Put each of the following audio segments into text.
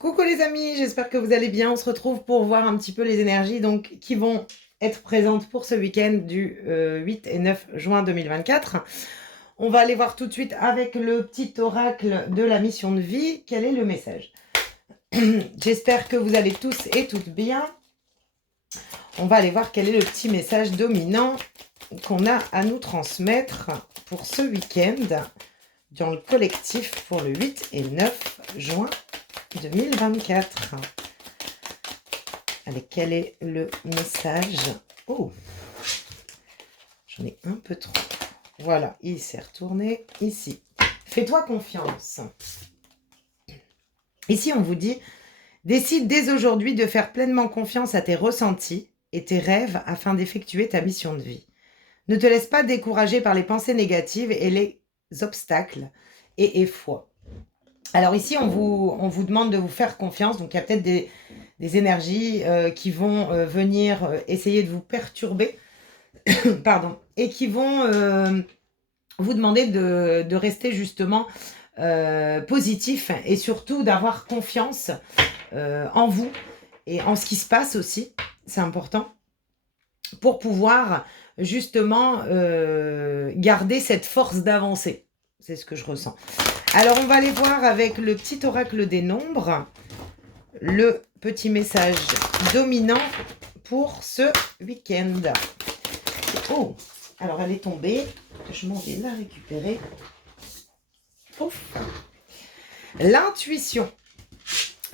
Coucou les amis, j'espère que vous allez bien. On se retrouve pour voir un petit peu les énergies donc, qui vont être présentes pour ce week-end du 8 et 9 juin 2024. On va aller voir tout de suite avec le petit oracle de la mission de vie. Quel est le message? J'espère que vous allez tous et toutes bien. On va aller voir quel est le petit message dominant qu'on a à nous transmettre pour ce week-end dans le collectif pour le 8 et 9 juin 2024. Allez, quel est le message? Oh, j'en ai un peu trop. Voilà, il s'est retourné ici. Fais-toi confiance. Ici, on vous dit, décide dès aujourd'hui de faire pleinement confiance à tes ressentis et tes rêves afin d'effectuer ta mission de vie. Ne te laisse pas décourager par les pensées négatives et les obstacles et aie foi. Alors ici, on vous demande de vous faire confiance. Donc, il y a peut-être des énergies qui vont venir essayer de vous perturber. Pardon. Et qui vont vous demander de rester justement positif et surtout d'avoir confiance en vous et en ce qui se passe aussi. C'est important pour pouvoir justement garder cette force d'avancer. C'est ce que je ressens. Alors, on va aller voir avec le petit oracle des nombres, le petit message dominant pour ce week-end. Oh, alors elle est tombée. Je m'en vais la récupérer. Ouf. L'intuition.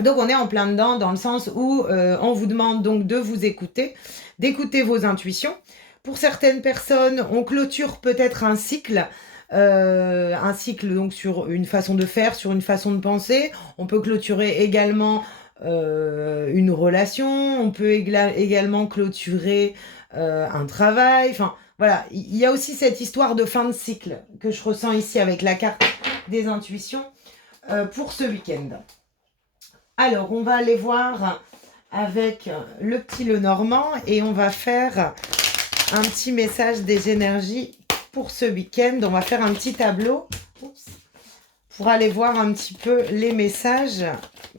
Donc, on est en plein dedans dans le sens où on vous demande donc de vous écouter, d'écouter vos intuitions. Pour certaines personnes, on clôture peut-être un cycle donc sur une façon de faire, sur une façon de penser. On peut clôturer également une relation, on peut également clôturer un travail. Enfin, voilà, il y a aussi cette histoire de fin de cycle que je ressens ici avec la carte des intuitions pour ce week-end. Alors, on va aller voir avec le petit Lenormand et on va faire un petit message des énergies pour ce week-end. On va faire un petit tableau pour aller voir un petit peu les messages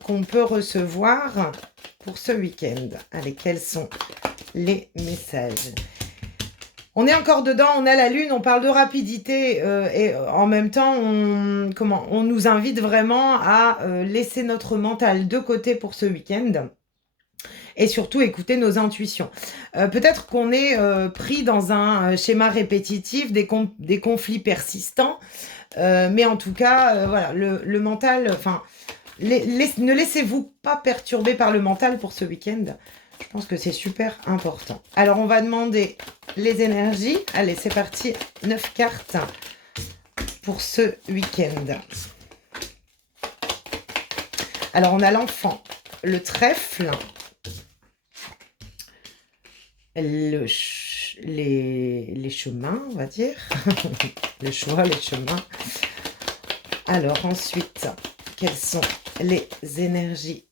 qu'on peut recevoir pour ce week-end. Allez, quels sont les messages? On est encore dedans, on a la lune, on parle de rapidité et en même temps, on nous invite vraiment à laisser notre mental de côté pour ce week-end et surtout écouter nos intuitions. Peut-être qu'on est pris dans un schéma répétitif, des conflits persistants, mais en tout cas, voilà, le mental, enfin, ne laissez-vous pas perturber par le mental pour ce week-end. Je pense que c'est super important. Alors, on va demander les énergies. Allez, c'est parti. 9 cartes pour ce week-end. Alors, on a l'enfant, le trèfle, les chemins, on va dire. Le choix, les chemins. Alors, ensuite, quelles sont les énergies?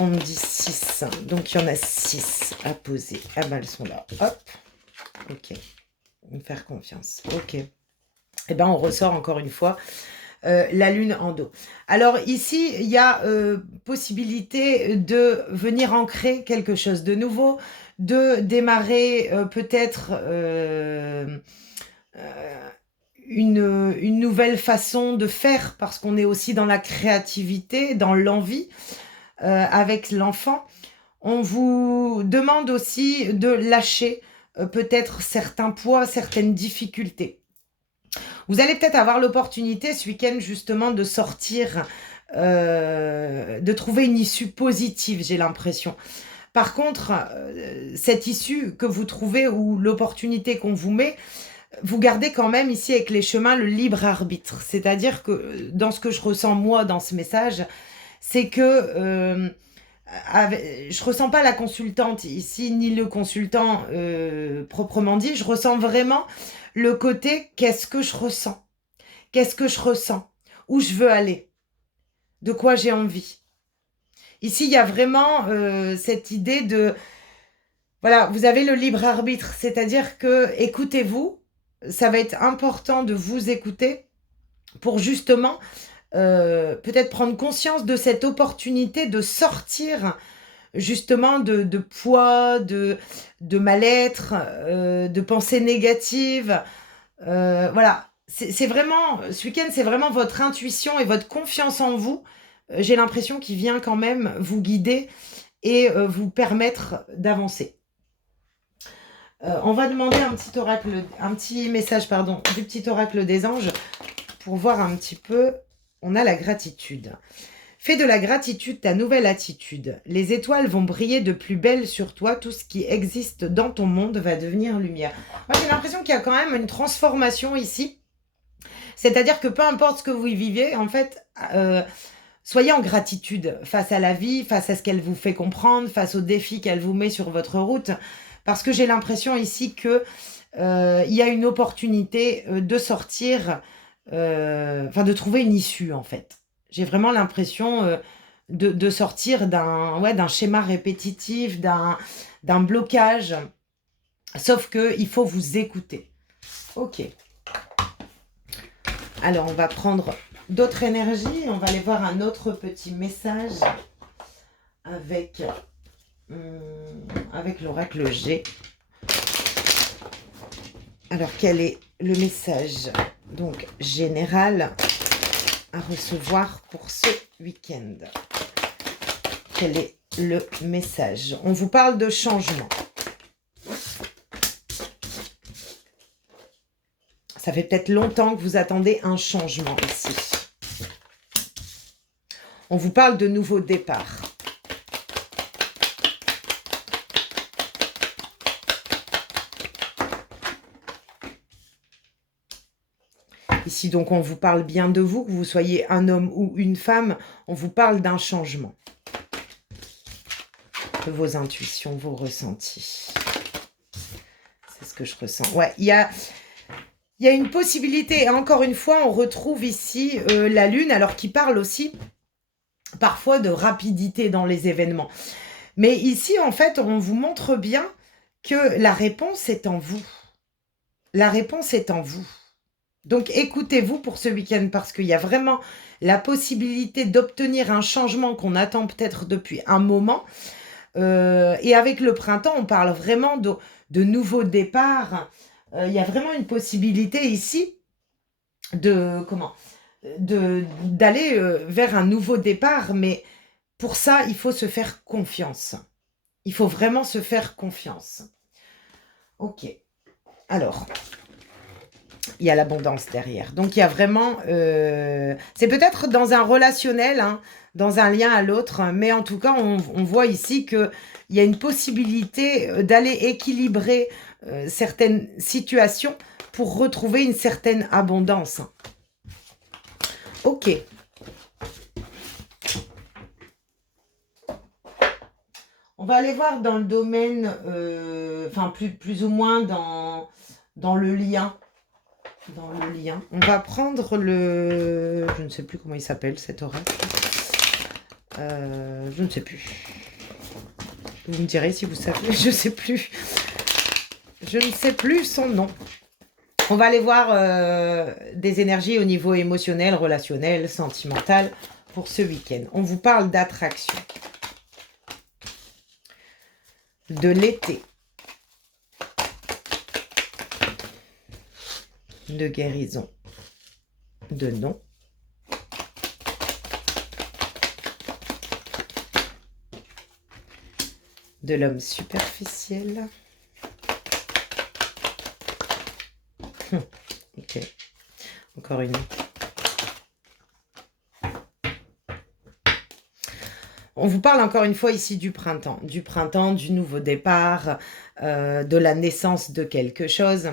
On me dit 6, donc il y en a 6 à poser. Ah ben, elles sont là. Hop. Ok. Me faire confiance. Ok. Eh ben, on ressort encore une fois la lune en dos. Alors ici, il y a possibilité de venir ancrer quelque chose de nouveau, de démarrer peut-être une nouvelle façon de faire parce qu'on est aussi dans la créativité, dans l'envie. Avec l'enfant, on vous demande aussi de lâcher peut-être certains poids, certaines difficultés. Vous allez peut-être avoir l'opportunité ce week-end justement de sortir, de trouver une issue positive, j'ai l'impression. Par contre, cette issue que vous trouvez ou l'opportunité qu'on vous met, vous gardez quand même ici avec les chemins le libre arbitre. C'est-à-dire que dans ce que je ressens moi dans ce message, c'est que je ressens pas la consultante ici, ni le consultant proprement dit. Je ressens vraiment le côté qu'est-ce que je ressens? Qu'est-ce que je ressens? Où je veux aller? De quoi j'ai envie? Ici, il y a vraiment cette idée de... Voilà, vous avez le libre arbitre, c'est-à-dire que écoutez-vous, ça va être important de vous écouter pour justement peut-être prendre conscience de cette opportunité de sortir justement de poids, de mal-être, de pensées négatives. Voilà, c'est vraiment, ce week-end, c'est vraiment votre intuition et votre confiance en vous. J'ai l'impression qu'il vient quand même vous guider et vous permettre d'avancer. On va demander un petit message, pardon, du petit oracle des anges pour voir un petit peu. On a la gratitude. Fais de la gratitude ta nouvelle attitude. Les étoiles vont briller de plus belle sur toi. Tout ce qui existe dans ton monde va devenir lumière. Moi, j'ai l'impression qu'il y a quand même une transformation ici. C'est-à-dire que peu importe ce que vous vivez, en fait, soyez en gratitude face à la vie, face à ce qu'elle vous fait comprendre, face aux défis qu'elle vous met sur votre route. Parce que j'ai l'impression ici que il y a une opportunité de sortir, de trouver une issue, en fait. J'ai vraiment l'impression de sortir d'un schéma répétitif, d'un blocage. Sauf qu'il faut vous écouter. Ok. Alors, on va prendre d'autres énergies. On va aller voir un autre petit message avec l'oracle G. Alors, quel est le message donc général à recevoir pour ce week-end? Quel est le message? On vous parle de changement. Ça fait peut-être longtemps que vous attendez un changement ici. On vous parle de nouveaux départs. Ici, donc, on vous parle bien de vous, que vous soyez un homme ou une femme, on vous parle d'un changement. De vos intuitions, vos ressentis. C'est ce que je ressens. Ouais, il y a une possibilité, et encore une fois, on retrouve ici la Lune, alors qui parle aussi parfois de rapidité dans les événements. Mais ici, en fait, on vous montre bien que la réponse est en vous. La réponse est en vous. Donc, écoutez-vous pour ce week-end parce qu'il y a vraiment la possibilité d'obtenir un changement qu'on attend peut-être depuis un moment. Et avec le printemps, on parle vraiment de nouveaux départs. Il y a vraiment une possibilité ici d'aller vers un nouveau départ. Mais pour ça, il faut se faire confiance. Il faut vraiment se faire confiance. Ok. Alors... il y a l'abondance derrière. Donc, il y a vraiment... c'est peut-être dans un relationnel, hein, dans un lien à l'autre, mais en tout cas, on voit ici qu'il y a une possibilité d'aller équilibrer certaines situations pour retrouver une certaine abondance. Ok. On va aller voir dans le domaine, plus ou moins dans le lien. Dans le lien. On va prendre le... je ne sais plus comment il s'appelle cet oracle. Je ne sais plus. Vous me direz si vous savez. Je ne sais plus. Je ne sais plus son nom. On va aller voir des énergies au niveau émotionnel, relationnel, sentimental pour ce week-end. On vous parle d'attraction. De l'été. De guérison, de non, de l'homme superficiel. Ok, encore une. On vous parle encore une fois ici du printemps, du nouveau départ, de la naissance de quelque chose.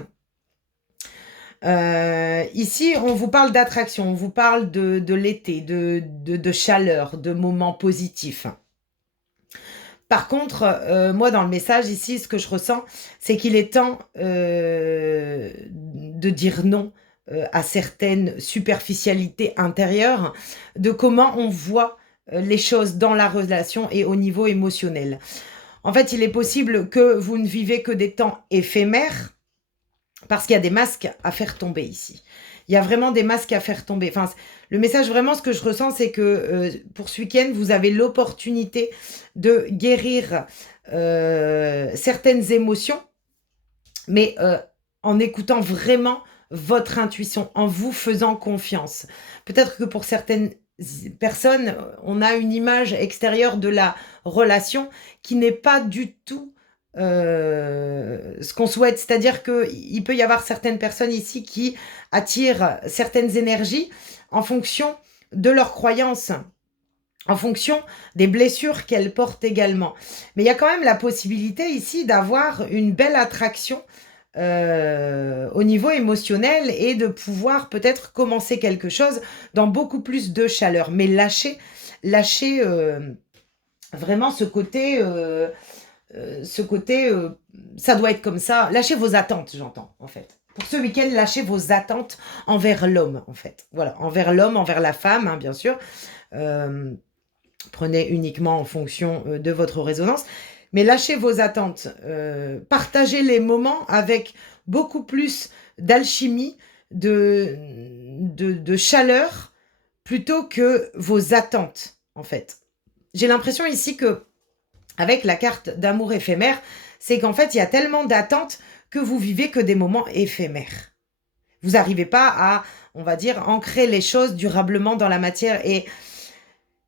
Ici, on vous parle d'attraction, on vous parle de l'été, de chaleur, de moments positifs. Par contre, moi, dans le message, ici, ce que je ressens, c'est qu'il est temps de dire non à certaines superficialités intérieures, de comment on voit les choses dans la relation et au niveau émotionnel. En fait, il est possible que vous ne vivez que des temps éphémères, parce qu'il y a des masques à faire tomber ici. Il y a vraiment des masques à faire tomber. Enfin, le message, vraiment, ce que je ressens, c'est que pour ce week-end, vous avez l'opportunité de guérir certaines émotions, mais en écoutant vraiment votre intuition, en vous faisant confiance. Peut-être que pour certaines personnes, on a une image extérieure de la relation qui n'est pas du tout ce qu'on souhaite. C'est-à-dire qu'il peut y avoir certaines personnes ici qui attirent certaines énergies en fonction de leurs croyances, en fonction des blessures qu'elles portent également. Mais il y a quand même la possibilité ici d'avoir une belle attraction au niveau émotionnel et de pouvoir peut-être commencer quelque chose dans beaucoup plus de chaleur. Mais lâchez vraiment ce côté, ça doit être comme ça. Lâchez vos attentes, j'entends, en fait. Pour ce week-end, lâchez vos attentes envers l'homme, en fait. Voilà, envers l'homme, envers la femme, hein, bien sûr. Prenez uniquement en fonction de votre résonance. Mais lâchez vos attentes. Partagez les moments avec beaucoup plus d'alchimie, de chaleur, plutôt que vos attentes, en fait. J'ai l'impression ici que, avec la carte d'amour éphémère, c'est qu'en fait, il y a tellement d'attentes que vous vivez que des moments éphémères. Vous n'arrivez pas à, on va dire, ancrer les choses durablement dans la matière. Et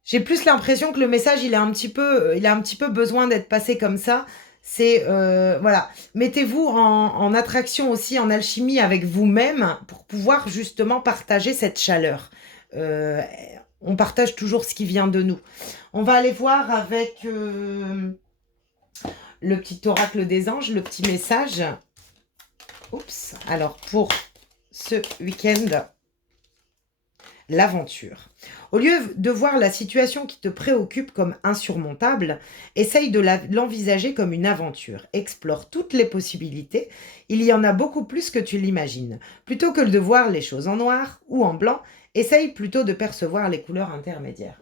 j'ai plus l'impression que le message, il a un petit peu besoin d'être passé comme ça. C'est, voilà, mettez-vous en attraction aussi, en alchimie avec vous-même pour pouvoir justement partager cette chaleur. On partage toujours ce qui vient de nous. On va aller voir avec le petit oracle des anges, le petit message. Oups, alors pour ce week-end, l'aventure. Au lieu de voir la situation qui te préoccupe comme insurmontable, essaye de l'envisager comme une aventure. Explore toutes les possibilités. Il y en a beaucoup plus que tu l'imagines. Plutôt que de voir les choses en noir ou en blanc, essaye plutôt de percevoir les couleurs intermédiaires.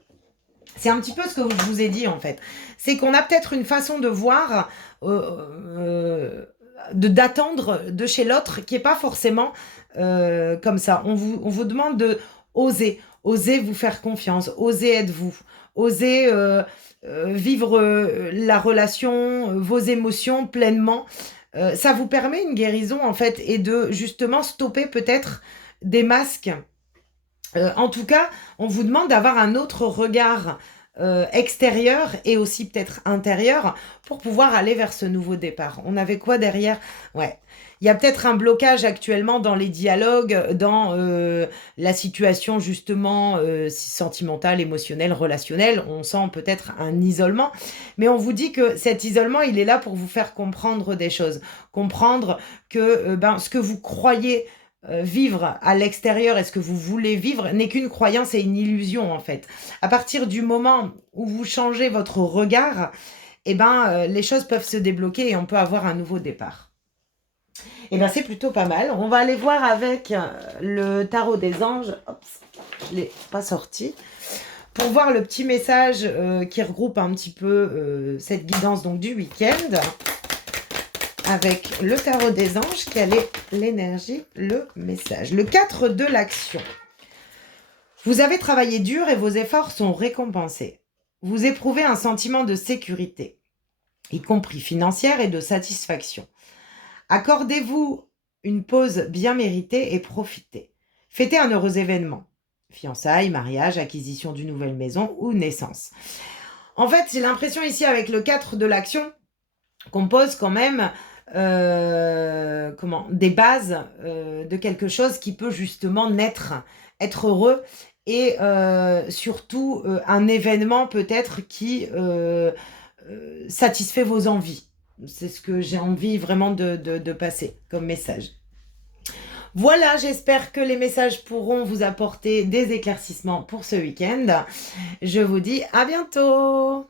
C'est un petit peu ce que je vous ai dit, en fait. C'est qu'on a peut-être une façon de voir, d'attendre de chez l'autre qui n'est pas forcément comme ça. On vous demande de oser vous faire confiance, oser être vous, oser vivre la relation, vos émotions pleinement. Ça vous permet une guérison, en fait, et de justement stopper peut-être des masques. En tout cas, on vous demande d'avoir un autre regard extérieur et aussi peut-être intérieur pour pouvoir aller vers ce nouveau départ. On avait quoi derrière? Ouais. Il y a peut-être un blocage actuellement dans les dialogues, dans la situation justement sentimentale, émotionnelle, relationnelle. On sent peut-être un isolement, mais on vous dit que cet isolement, il est là pour vous faire comprendre des choses. Comprendre que ce que vous croyez vivre à l'extérieur et ce que vous voulez vivre n'est qu'une croyance et une illusion, en fait. À partir du moment où vous changez votre regard, les choses peuvent se débloquer et on peut avoir un nouveau départ. C'est plutôt pas mal. On va aller voir avec le tarot des anges. Hop, je ne l'ai pas sorti. Pour voir le petit message qui regroupe un petit peu cette guidance donc, du week-end. Avec le tarot des anges, quelle est l'énergie, le message? Le 4 de l'action. Vous avez travaillé dur et vos efforts sont récompensés. Vous éprouvez un sentiment de sécurité, y compris financière et de satisfaction. Accordez-vous une pause bien méritée et profitez. Fêtez un heureux événement. Fiançailles, mariage, acquisition d'une nouvelle maison ou naissance. En fait, j'ai l'impression ici avec le 4 de l'action qu'on pose quand même des bases de quelque chose qui peut justement naître, être heureux et surtout un événement peut-être qui satisfait vos envies. C'est ce que j'ai envie vraiment de passer comme message. Voilà, j'espère que les messages pourront vous apporter des éclaircissements pour ce week-end. Je vous dis à bientôt!